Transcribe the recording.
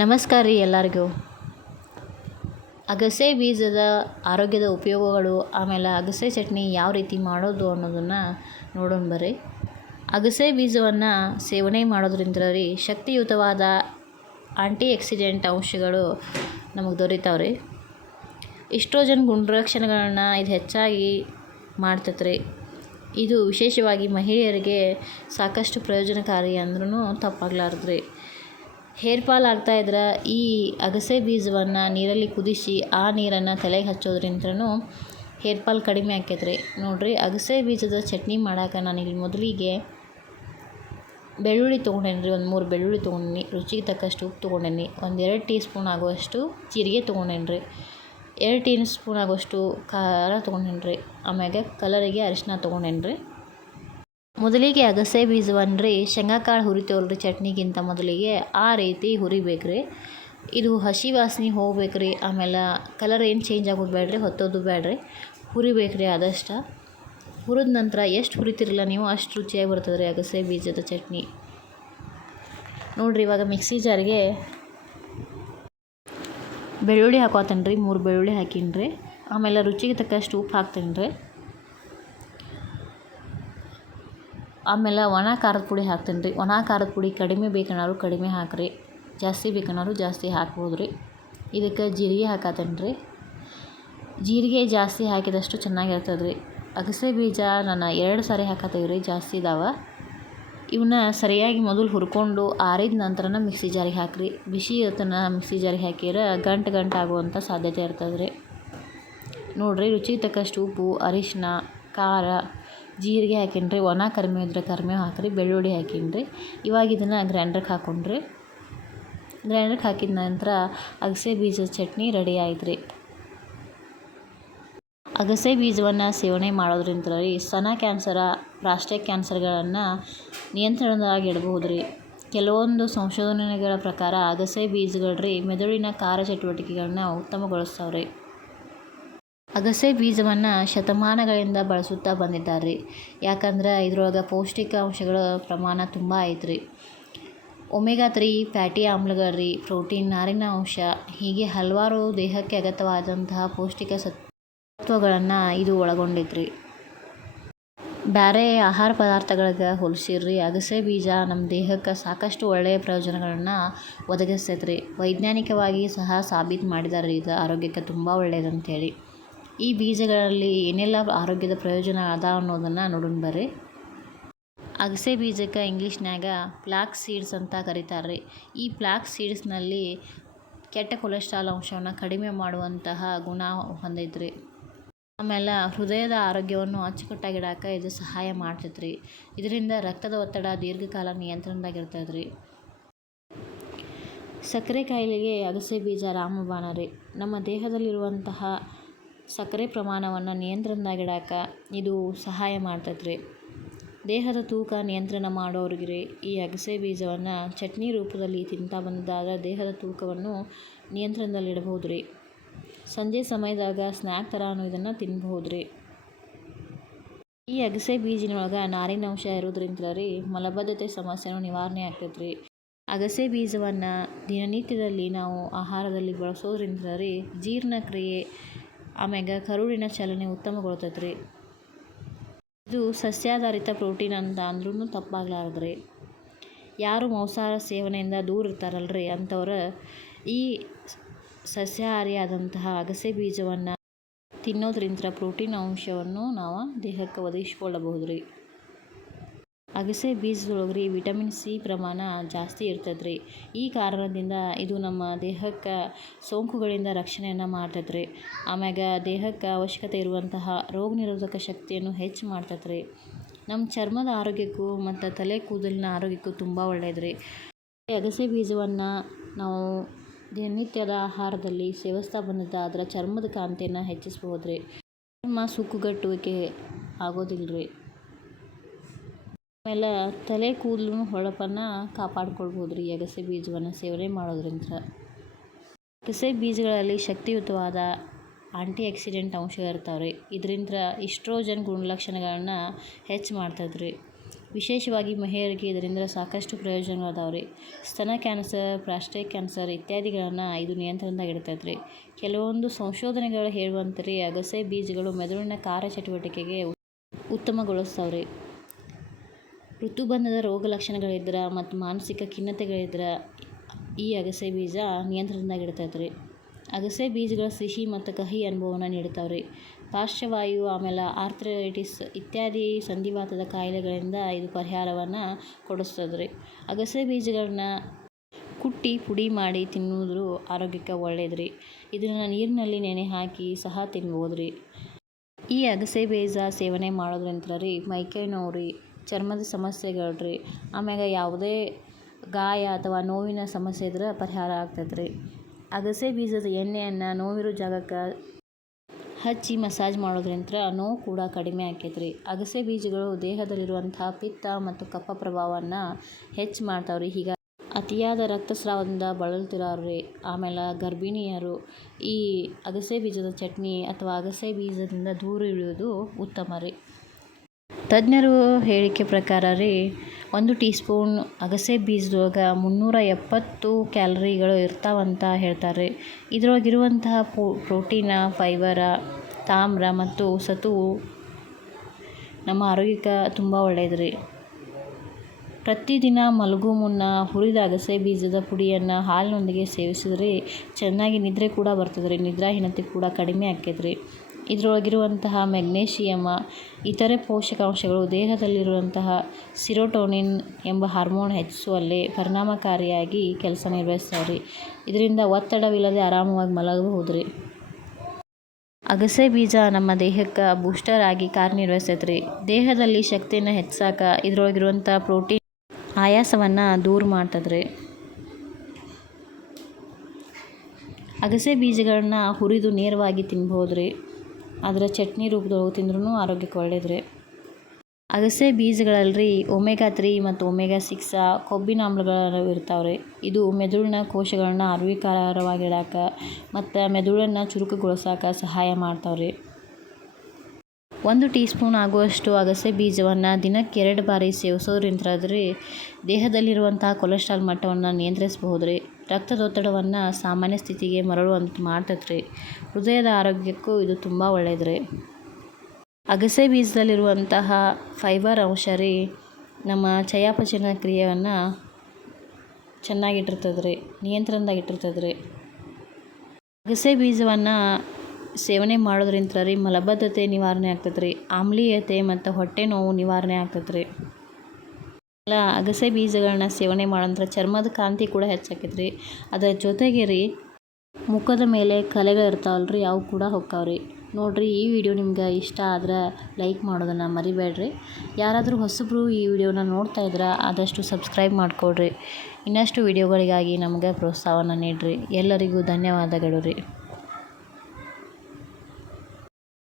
ನಮಸ್ಕಾರ ರೀ ಎಲ್ಲರಿಗೂ. ಅಗಸೆ ಬೀಜದ ಆರೋಗ್ಯದ ಉಪಯೋಗಗಳು, ಆಮೇಲೆ ಅಗಸೆ ಚಟ್ನಿ ಯಾವ ರೀತಿ ಮಾಡೋದು ಅನ್ನೋದನ್ನು ನೋಡೋಣ ಬರ್ರಿ. ಅಗಸೆ ಬೀಜವನ್ನು ಸೇವನೆ ಮಾಡೋದ್ರಿಂದ ರೀ ಶಕ್ತಿಯುತವಾದ ಆಂಟಿ ಆಕ್ಸಿಡೆಂಟ್ ಅಂಶಗಳು ನಮಗೆ ದೊರೀತಾವೆ ರೀ. ಇಸ್ಟ್ರೋಜನ್ ಗುಣಲಕ್ಷಣಗಳನ್ನ ಇದು ಹೆಚ್ಚಾಗಿ ಮಾಡ್ತತ್ರಿ. ಇದು ವಿಶೇಷವಾಗಿ ಮಹಿಳೆಯರಿಗೆ ಸಾಕಷ್ಟು ಪ್ರಯೋಜನಕಾರಿ ಅಂದ್ರೂ ತಪ್ಪಾಗ್ಲಾರ್ದು ರೀ ಹೇರ್ ಫಾಲ್ ಆಗ್ತಾಯಿದ್ರೆ ಈ ಅಗಸೆ ಬೀಜವನ್ನು ನೀರಲ್ಲಿ ಕುದಿಸಿ ಆ ನೀರನ್ನು ತಲೆಗೆ ಹಚ್ಚೋದ್ರಿಂದನೂ ಹೇರ್ ಫಾಲ್ ಕಡಿಮೆ ಆಕೈತೆ ನೋಡಿರಿ, ಅಗಸೆ ಬೀಜದ ಚಟ್ನಿ ಮಾಡಕ್ಕೆ ನಾನು ಇಲ್ಲಿ ಮೊದಲಿಗೆ ಬೆಳ್ಳುಳ್ಳಿ ತೊಗೊಂಡೇನಿ ರೀ, ಒಂದು ಮೂರು ಬೆಳ್ಳುಳ್ಳಿ ತೊಗೊಂಡಿನಿ. ರುಚಿಗೆ ತಕ್ಕಷ್ಟು ಉಪ್ಪು ತೊಗೊಂಡೇನಿ. ಒಂದು ಎರಡು ಟೀ ಸ್ಪೂನ್ ಆಗುವಷ್ಟು ಜೀರಿಗೆ ತೊಗೊಂಡೇನಿ ರೀ. ಎರಡು ಟೀ ಸ್ಪೂನ್ ಆಗುವಷ್ಟು ಖಾರ ತೊಗೊಂಡೇನಿ ರೀ. ಆಮ್ಯಾಗೆ ಕಲರಿಗೆ ಅರಿಶಿನ ತೊಗೊಂಡೇನಿ ರೀ. ಮೊದಲಿಗೆ ಅಗಸೆ ಬೀಜವನ್ನು ರೀ ಶೇಂಗಾಕಾಳು ಹುರಿತೇವಲ್ಲ ರೀ ಚಟ್ನಿಗಿಂತ ಮೊದಲಿಗೆ. ಆ ರೀತಿ ಹುರಿಬೇಕು ರೀ ಇದು ಹಸಿ ವಾಸನೆ ಹೋಗ್ಬೇಕು ರೀ ಆಮೇಲೆ ಕಲರ್ ಏನು ಚೇಂಜ್ ಆಗೋದು ಬೇಡ್ರಿ ಹೊತ್ತೋದು ಬೇಡ್ರಿ ಹುರಿಬೇಕು ರೀ ಆದಷ್ಟು. ಹುರಿದ ನಂತರ ಎಷ್ಟು ಹುರಿತಿರಲ್ಲ ನೀವು ಅಷ್ಟು ರುಚಿಯಾಗಿ ಬರ್ತದೆ ರೀ ಅಗಸೆ ಬೀಜದ ಚಟ್ನಿ. ನೋಡಿರಿ ಇವಾಗ ಮಿಕ್ಸಿ ಜಾರಿಗೆ ಬೆಳ್ಳುಳ್ಳಿ ಹಾಕೋತೇನೆ ರೀ ಮೂರು ಬೆಳ್ಳುಳ್ಳಿ ಹಾಕೀನಿ ರೀ ಆಮೇಲೆ ರುಚಿಗೆ ತಕ್ಕಷ್ಟು ಉಪ್ಪು ಹಾಕ್ತೇನೆ ರೀ ಆಮೇಲೆ ಒಣ ಖಾರದ ಪುಡಿ ಹಾಕ್ತೀನಿ ರೀ. ಒಣ ಖಾರದ ಪುಡಿ ಕಡಿಮೆ ಬೇಕನ್ನೋರು ಕಡಿಮೆ ಹಾಕಿರಿ. ಜಾಸ್ತಿ ಬೇಕನ್ನೋರು ಜಾಸ್ತಿ ಹಾಕ್ಬೋದು ರೀ. ಇದಕ್ಕೆ ಜೀರಿಗೆ ಹಾಕತ್ತೀನಿ ರೀ. ಜೀರಿಗೆ ಜಾಸ್ತಿ ಹಾಕಿದಷ್ಟು ಚೆನ್ನಾಗಿರ್ತದೆ ರೀ. ಅಗಸೆ ಬೀಜ ನಾನು ಎರಡು ಸಾರಿ ಹಾಕತ್ತೀವಿ ರೀ, ಜಾಸ್ತಿ ಇದಾವೆ. ಇವನ್ನ ಸರಿಯಾಗಿ ಮೊದಲು ಹುರ್ಕೊಂಡು ಆರಿದ ನಂತರನ ಮಿಕ್ಸಿ ಜಾರಿಗೆ ಹಾಕಿರಿ. ಬಿಸಿ ಇರ್ತನ ಮಿಕ್ಸಿ ಜಾರಿಗೆ ಹಾಕಿದ್ರೆ ಗಂಟು ಗಂಟು ಆಗುವಂಥ ಸಾಧ್ಯತೆ ಇರ್ತದೆ ರೀ. ನೋಡಿರಿ, ರುಚಿಗೆ ತಕ್ಕಷ್ಟು ಉಪ್ಪು ಅರಿಶಿನ ಖಾರ ಜೀರಿಗೆ ಹಾಕೀನಿ ರೀ ಒಣ ಕರಿಮೆ ಇದ್ರೆ ಕರಿಮೆ ಹಾಕಿರಿ, ಬೆಳ್ಳುಳ್ಳಿ ಹಾಕೀನಿ ರೀ ಇವಾಗ ಇದನ್ನು ಗ್ರ್ಯಾಂಡ್ರಿಗೆ ಹಾಕೊಂಡ್ರಿ. ಗ್ರ್ಯಾಂಡ್ರಿಗೆ ಹಾಕಿದ ನಂತರ ಅಗಸೆ ಬೀಜದ ಚಟ್ನಿ ರೆಡಿ ಆಯ್ತು ರೀ ಅಗಸೆ ಬೀಜವನ್ನು ಸೇವನೆ ಮಾಡೋದ್ರಿಂದ ರೀ ಸ್ತನ ಕ್ಯಾನ್ಸರ ಪ್ರಾಸ್ಟೇಟ್ ಕ್ಯಾನ್ಸರ್ಗಳನ್ನು ನಿಯಂತ್ರಣದಾಗ ಇಡಬಹುದು ರೀ ಕೆಲವೊಂದು ಸಂಶೋಧನೆಗಳ ಪ್ರಕಾರ ಅಗಸೆ ಬೀಜಗಳು ರೀ ಮೆದುಳಿನ ಕಾರ್ಯಚಟುವಟಿಕೆಗಳನ್ನ ಉತ್ತಮಗೊಳಿಸ್ತಾವೆ ರೀ ಅಗಸೆ ಬೀಜವನ್ನು ಶತಮಾನಗಳಿಂದ ಬಳಸುತ್ತಾ ಬಂದಿದ್ದಾರೆ. ರೀ ಯಾಕಂದ್ರೆ ಇದ್ರೊಳಗೆ ಪೌಷ್ಟಿಕಾಂಶಗಳ ಪ್ರಮಾಣ ತುಂಬ ಐತ್ರಿ. ಒಮೆಗಾ ತ್ರೀ ಫ್ಯಾಟಿ ಆಮ್ಲಗಳು ರೀ ಪ್ರೋಟೀನ್, ನಾರಿನ ಅಂಶ, ಹೀಗೆ ಹಲವಾರು ದೇಹಕ್ಕೆ ಅಗತ್ಯವಾದಂತಹ ಪೌಷ್ಟಿಕ ಸತ್ವಗಳನ್ನು ಇದು ಒಳಗೊಂಡೈತೆ ರೀ ಬೇರೆ ಆಹಾರ ಪದಾರ್ಥಗಳಿಗೆ ಹೋಲಿಸಿರ್ರಿ, ಅಗಸೆ ಬೀಜ ನಮ್ಮ ದೇಹಕ್ಕೆ ಸಾಕಷ್ಟು ಒಳ್ಳೆಯ ಪ್ರಯೋಜನಗಳನ್ನು ಒದಗಿಸ್ತೈತ್ರಿ. ವೈಜ್ಞಾನಿಕವಾಗಿ ಸಹ ಸಾಬೀತು ಮಾಡಿದ್ದಾರೆ ಇದು ಆರೋಗ್ಯಕ್ಕೆ ತುಂಬ ಒಳ್ಳೆಯದಂತೇಳಿ ಈ ಬೀಜಗಳಲ್ಲಿ ಏನೆಲ್ಲ ಆರೋಗ್ಯದ ಪ್ರಯೋಜನ ಅದ ಅನ್ನೋದನ್ನು ನೋಡೋಣ ಬರ್ರಿ. ಅಗಸೆ ಬೀಜಕ್ಕೆ ಇಂಗ್ಲೀಷ್ನ್ಯಾಗ ಫ್ಲಾಕ್ ಸೀಡ್ಸ್ ಅಂತ ಕರೀತಾರೆ ಈ ಫ್ಲಾಕ್ ಸೀಡ್ಸ್ನಲ್ಲಿ ಕೆಟ್ಟ ಕೊಲೆಸ್ಟ್ರಾಲ್ ಅಂಶವನ್ನು ಕಡಿಮೆ ಮಾಡುವಂತಹ ಗುಣ ಹೊಂದೈತೆ ರೀ ಆಮೇಲೆ ಹೃದಯದ ಆರೋಗ್ಯವನ್ನು ಅಚ್ಚುಕಟ್ಟಾಗಿಡಕ್ಕೆ ಇದು ಸಹಾಯ ಮಾಡ್ತೈತೆ ರೀ ಇದರಿಂದ ರಕ್ತದ ಒತ್ತಡ ದೀರ್ಘಕಾಲ ನಿಯಂತ್ರಣದಾಗಿರ್ತದ್ರಿ ಸಕ್ಕರೆ ಕಾಯಿಲೆಗೆ ಅಗಸೆ ಬೀಜ ರಾಮಬಾಣ ರೀ. ನಮ್ಮ ದೇಹದಲ್ಲಿರುವಂತಹ ಸಕ್ಕರೆ ಪ್ರಮಾಣವನ್ನು ನಿಯಂತ್ರಣದಾಗಿಡಾಕ ಇದು ಸಹಾಯ ಮಾಡ್ತೈತೆ ರೀ ದೇಹದ ತೂಕ ನಿಯಂತ್ರಣ ಮಾಡೋರಿಗೆ ಈ ಅಗಸೆ ಬೀಜವನ್ನು ಚಟ್ನಿ ರೂಪದಲ್ಲಿ ತಿಂತಾ ಬಂದಾಗ ದೇಹದ ತೂಕವನ್ನು ನಿಯಂತ್ರಣದಲ್ಲಿಡಬಹುದು ರೀ ಸಂಜೆ ಸಮಯದಾಗ ಸ್ನ್ಯಾಕ್ ಥರನೂ ಇದನ್ನು ತಿನ್ಬಹುದು ರೀ ಈ ಅಗಸೆ ಬೀಜಿನೊಳಗೆ ನಾರಿನಾಂಶ ಇರೋದ್ರಿಂದ ರೀ ಮಲಬದ್ಧತೆ ಸಮಸ್ಯೆನೂ ನಿವಾರಣೆ ಆಗ್ತೈತೆ ರೀ ಅಗಸೆ ಬೀಜವನ್ನು ದಿನನಿತ್ಯದಲ್ಲಿ ನಾವು ಆಹಾರದಲ್ಲಿ ಬಳಸೋದ್ರಿಂದ ರೀ ಜೀರ್ಣಕ್ರಿಯೆ ಆಮ್ಯಾಗ ಕರುಳಿನ ಚಲನೆ ಉತ್ತಮಗೊಳ್ತೈತೆ ರೀ ಇದು ಸಸ್ಯಾಧಾರಿತ ಪ್ರೋಟೀನ್ ಅಂತ ಅಂದ್ರೂ ತಪ್ಪಾಗ್ಲಾರ್ದು ರೀ ಯಾರು ಮಾಂಸಾಹಾರ ಸೇವನೆಯಿಂದ ದೂರ ಇರ್ತಾರಲ್ರಿ ಅಂಥವ್ರು ಈ ಸಸ್ಯಾಹಾರಿಯಾದಂತಹ ಅಗಸೆ ಬೀಜವನ್ನು ತಿನ್ನೋದ್ರಿಂದ ಪ್ರೋಟೀನ್ ಅಂಶವನ್ನು ನಾವು ದೇಹಕ್ಕೆ ಒದಗಿಸ್ಕೊಳ್ಳಬಹುದು ರೀ ಅಗಸೆ ಬೀಜದೊಳಗೆ ರೀ ವಿಟಮಿನ್ ಸಿ ಪ್ರಮಾಣ ಜಾಸ್ತಿ ಇರ್ತದೆ ರೀ ಈ ಕಾರಣದಿಂದ ಇದು ನಮ್ಮ ದೇಹಕ್ಕೆ ಸೋಂಕುಗಳಿಂದ ರಕ್ಷಣೆಯನ್ನು ಮಾಡ್ತದೆ ರೀ ಆಮ್ಯಾಗ ದೇಹಕ್ಕೆ ಅವಶ್ಯಕತೆ ಇರುವಂತಹ ರೋಗ ನಿರೋಧಕ ಶಕ್ತಿಯನ್ನು ಹೆಚ್ಚು ಮಾಡ್ತದೆ ರೀ ನಮ್ಮ ಚರ್ಮದ ಆರೋಗ್ಯಕ್ಕೂ ಮತ್ತು ತಲೆ ಕೂದಲಿನ ಆರೋಗ್ಯಕ್ಕೂ ತುಂಬ ಒಳ್ಳೆಯದು ರೀ ಅಗಸೆ ಬೀಜವನ್ನು ನಾವು ದಿನನಿತ್ಯದ ಆಹಾರದಲ್ಲಿ ಸೇವಿಸ್ತಾ ಬಂದಿದ್ದಾದ್ರೆ ಚರ್ಮದ ಕಾಂತಿಯನ್ನು ಹೆಚ್ಚಿಸ್ಬೋದು ರೀ ಚರ್ಮ ಸುಕ್ಕುಗಟ್ಟುವಿಕೆ ಆಗೋದಿಲ್ಲ ರೀ ಆಮೇಲೆ ತಲೆ ಕೂದಲು ಹೊಳಪನ್ನು ಕಾಪಾಡ್ಕೊಳ್ಬೋದು ರೀ ಅಗಸೆ ಬೀಜವನ್ನು ಸೇವನೆ ಮಾಡೋದ್ರಿಂದ ಅಗಸೆ ಬೀಜಗಳಲ್ಲಿ ಶಕ್ತಿಯುತವಾದ ಆಂಟಿ ಆಕ್ಸಿಡೆಂಟ್ ಅಂಶ ಇರ್ತಾವೆ ರೀ ಇದರಿಂದ ಇಸ್ಟ್ರೋಜನ್ ಗುಣಲಕ್ಷಣಗಳನ್ನು ಹೆಚ್ಚು ಮಾಡ್ತದೆ ರೀ ವಿಶೇಷವಾಗಿ ಮಹಿಳೆಯರಿಗೆ ಇದರಿಂದ ಸಾಕಷ್ಟು ಪ್ರಯೋಜನಗಳದಾವ ರೀ ಸ್ತನ ಕ್ಯಾನ್ಸರ್ ಪ್ರಾಸ್ಟೇಟ್ ಕ್ಯಾನ್ಸರ್ ಇತ್ಯಾದಿಗಳನ್ನು ಇದು ನಿಯಂತ್ರಣದಾಗ ಇಡ್ತೈತೆ ರೀ ಕೆಲವೊಂದು ಸಂಶೋಧನೆಗಳು ಹೇಳುವಂತೆ ರೀ ಅಗಸೆ ಬೀಜಗಳು ಮೆದುಳಿನ ಕಾರ್ಯಚಟುವಟಿಕೆಗೆ ಉತ್ತಮಗೊಳಿಸ್ತಾವೆ ರೀ ಋತುಬಂಧದ ರೋಗ ಲಕ್ಷಣಗಳಿದ್ರೆ ಮತ್ತು ಮಾನಸಿಕ ಖಿನ್ನತೆಗಳಿದ್ರೆ ಈ ಅಗಸೆ ಬೀಜ ಇಡ್ತೈತೆ ರೀ ಅಗಸೆ ಬೀಜಗಳ ಸಿಹಿ ಮತ್ತು ಕಹಿ ಅನುಭವವನ್ನು ನೀಡ್ತಾವೆ ರೀ ಪಾರ್ಶ್ವವಾಯು, ಆಮೇಲೆ ಆರ್ಥರೈಟಿಸ್ ಇತ್ಯಾದಿ ಸಂಧಿವಾತದ ಕಾಯಿಲೆಗಳಿಂದ ಇದು ಪರಿಹಾರವನ್ನು ಕೊಡಿಸ್ತದೆ ರೀ ಅಗಸೆ ಬೀಜಗಳನ್ನ ಕುಟ್ಟಿ, ಪುಡಿ ಮಾಡಿ ತಿನ್ನುವುದು ಆರೋಗ್ಯಕ್ಕೆ ಒಳ್ಳೇದು ರೀ ಇದನ್ನು ನೀರಿನಲ್ಲಿ ನೆನೆ ಹಾಕಿ ಸಹ ತಿನ್ಬೋದು ರೀ ಈ ಅಗಸೆ ಬೀಜ ಸೇವನೆ ಮಾಡೋದ್ರಿಂದ ರೀ ಮೈಕೈ ನೋವು ರೀ ಚರ್ಮದ ಸಮಸ್ಯೆಗಳು ರೀ ಆಮ್ಯಾಗ ಯಾವುದೇ ಗಾಯ ಅಥವಾ ನೋವಿನ ಸಮಸ್ಯೆ ಇದ್ರೆ ಪರಿಹಾರ ಆಗ್ತೈತೆ ರೀ ಅಗಸೆ ಬೀಜದ ಎಣ್ಣೆಯನ್ನು ನೋವಿರೋ ಜಾಗಕ್ಕೆ ಹಚ್ಚಿ ಮಸಾಜ್ ಮಾಡೋದ್ರಿಂದ ನೋವು ಕೂಡ ಕಡಿಮೆ ಆಕೈತೆ ರೀ ಅಗಸೆ ಬೀಜಗಳು ದೇಹದಲ್ಲಿರುವಂಥ ಪಿತ್ತ ಮತ್ತು ಕಫ ಪ್ರಭಾವವನ್ನು ಹೆಚ್ಚು ಮಾಡ್ತಾವೆ ರೀ ಹೀಗಾಗಿ ಅತಿಯಾದ ರಕ್ತಸ್ರಾವದಿಂದ ಬಳಲ್ತಿರೋರು ಆಮೇಲೆ ಗರ್ಭಿಣಿಯರು. ಈ ಅಗಸೆ ಬೀಜದ ಚಟ್ನಿ ಅಥವಾ ಅಗಸೆ ಬೀಜದಿಂದ ದೂರ ಇಳಿಯೋದು ಉತ್ತಮ ರೀ. ತಜ್ಞರು ಹೇಳಿಕೆ ಪ್ರಕಾರ ರೀ, ಒಂದು ಟೀ ಸ್ಪೂನ್ ಅಗಸೆ ಬೀಜದೊಳಗೆ ಮುನ್ನೂರ ಎಪ್ಪತ್ತು ಕ್ಯಾಲರಿಗಳು ಇರ್ತಾವಂತ ಹೇಳ್ತಾರೆ ಇದ್ರೊಳಗಿರುವಂತಹ ಪ್ರೋಟೀನ, ಫೈಬರ, ತಾಮ್ರ ಮತ್ತು ಸತುವು ನಮ್ಮ ಆರೋಗ್ಯಕ್ಕೆ ತುಂಬ ಒಳ್ಳೆಯದು ರೀ. ಪ್ರತಿದಿನ ಮಲಗೋ ಮುನ್ನ ಹುರಿದ ಅಗಸೆ ಬೀಜದ ಪುಡಿಯನ್ನು ಹಾಲಿನೊಂದಿಗೆ ಸೇವಿಸಿದ್ರೆ ಚೆನ್ನಾಗಿ ನಿದ್ರೆ ಕೂಡ ಬರ್ತದೆ ರೀ ನಿದ್ರಾಹೀನತೆ ಕೂಡ ಕಡಿಮೆ ಆಕೈತೆ ರೀ ಇದರೊಳಗಿರುವಂತಹ ಮೆಗ್ನೇಷಿಯಮ, ಇತರೆ ಪೋಷಕಾಂಶಗಳು ದೇಹದಲ್ಲಿರುವಂತಹ ಸಿರೋಟೋನಿನ್ ಎಂಬ ಹಾರ್ಮೋನ್ ಹೆಚ್ಚಿಸುವಲ್ಲಿ ಪರಿಣಾಮಕಾರಿಯಾಗಿ ಕೆಲಸ ನಿರ್ವಹಿಸ್ತಾವೆ ರೀ ಇದರಿಂದ ಒತ್ತಡವಿಲ್ಲದೆ ಆರಾಮವಾಗಿ ಮಲಗಬಹುದು ರೀ ಅಗಸೆ ಬೀಜ ನಮ್ಮ ದೇಹಕ್ಕೆ ಬೂಸ್ಟರ್ ಆಗಿ ಕಾರ್ಯನಿರ್ವಹಿಸ್ತೈತೆ ರೀ ದೇಹದಲ್ಲಿ ಶಕ್ತಿಯನ್ನು ಹೆಚ್ಚಾಕ ಇದರೊಳಗಿರುವಂಥ ಪ್ರೋಟೀನ್ ಆಯಾಸವನ್ನು ದೂರ ಮಾಡ್ತದೆ ರೀ ಅಗಸೆ ಬೀಜಗಳನ್ನ ಹುರಿದು ನೇರವಾಗಿ ತಿನ್ಬೋದು ರೀ ಅದರ ಚಟ್ನಿ ರೂಪದೊಳಗೆ ತಿಂದ್ರೂ ಆರೋಗ್ಯಕ್ಕೆ ಒಳ್ಳೇದು ರೀ ಅಗಸೆ ಬೀಜಗಳಲ್ಲಿ ಒಮೆಗಾ ತ್ರೀ ಮತ್ತು ಒಮೆಗಾ ಸಿಕ್ಸ ಕೊಬ್ಬಿನ ಆಮ್ಲಗಳು ಇರ್ತಾವೆ ರೀ ಇದು ಮೆದುಳಿನ ಕೋಶಗಳನ್ನ ಆರೋಗ್ಯಕರವಾಗಿಡಾಕ ಮತ್ತು ಮೆದುಳನ್ನು ಚುರುಕುಗೊಳಿಸಾಕ ಸಹಾಯ ಮಾಡ್ತಾವೆ ರೀ ಒಂದು ಟೀ ಸ್ಪೂನ್ ಆಗುವಷ್ಟು ಅಗಸೆ ಬೀಜವನ್ನು ದಿನಕ್ಕೆ ಎರಡು ಬಾರಿ ಸೇವಿಸೋದ್ರಿಂದ ರೀ ದೇಹದಲ್ಲಿರುವಂಥ ಕೊಲೆಸ್ಟ್ರಾಲ್ ಮಟ್ಟವನ್ನು ನಿಯಂತ್ರಿಸಬಹುದು ರೀ ರಕ್ತದೊತ್ತಡವನ್ನು ಸಾಮಾನ್ಯ ಸ್ಥಿತಿಗೆ ಮರಳುವಂತೆ ಮಾಡ್ತೈತೆ ಹೃದಯದ ಆರೋಗ್ಯಕ್ಕೂ ಇದು ತುಂಬ ಒಳ್ಳೆಯದು ರೀ ಅಗಸೆ ಬೀಜದಲ್ಲಿರುವಂತಹ ಫೈಬರ್ ಅಂಶ ರೀ ನಮ್ಮ ಚಯಾಪಚನ ಕ್ರಿಯೆಯನ್ನು ಚೆನ್ನಾಗಿಟ್ಟಿರ್ತದೆ ರೀ ರೀ ಅಗಸೆ ಬೀಜವನ್ನು ಸೇವನೆ ಮಾಡೋದ್ರಿಂದ ರೀ ಮಲಬದ್ಧತೆ ನಿವಾರಣೆ ಆಗ್ತದೆ ಆಮ್ಲೀಯತೆ ಮತ್ತು ಹೊಟ್ಟೆ ನೋವು ನಿವಾರಣೆ ಆಗ್ತದೆ ಎಲ್ಲ ಅಗಸೆ ಬೀಜಗಳನ್ನ ಸೇವನೆ ಮಾಡೋಂಥ ಚರ್ಮದ ಕಾಂತಿ ಕೂಡ ಹೆಚ್ಚಾಕೈತೆ ರೀ ಅದರ ಜೊತೆಗೆ ರೀ, ಮುಖದ ಮೇಲೆ ಕಲೆಗಳು ಇರ್ತಾವಲ್ಲ ರೀ ಅವು ಕೂಡ ಹೊಕ್ಕಾವ್ರಿ. ನೋಡಿರಿ, ಈ ವಿಡಿಯೋ ನಿಮ್ಗೆ ಇಷ್ಟ ಆದ್ರೆ ಲೈಕ್ ಮಾಡೋದನ್ನು ಮರಿಬೇಡ್ರಿ. ಯಾರಾದರೂ ಹೊಸಬ್ರು ಈ ವಿಡಿಯೋನ ನೋಡ್ತಾ ಇದ್ರೆ, ಆದಷ್ಟು ಸಬ್ಸ್ಕ್ರೈಬ್ ಮಾಡಿಕೊಡ್ರಿ. ಇನ್ನಷ್ಟು ವಿಡಿಯೋಗಳಿಗಾಗಿ ನಮಗೆ ಪ್ರೋತ್ಸಾಹವನ್ನು ನೀಡಿರಿ. ಎಲ್ಲರಿಗೂ ಧನ್ಯವಾದಗಳು ರೀ.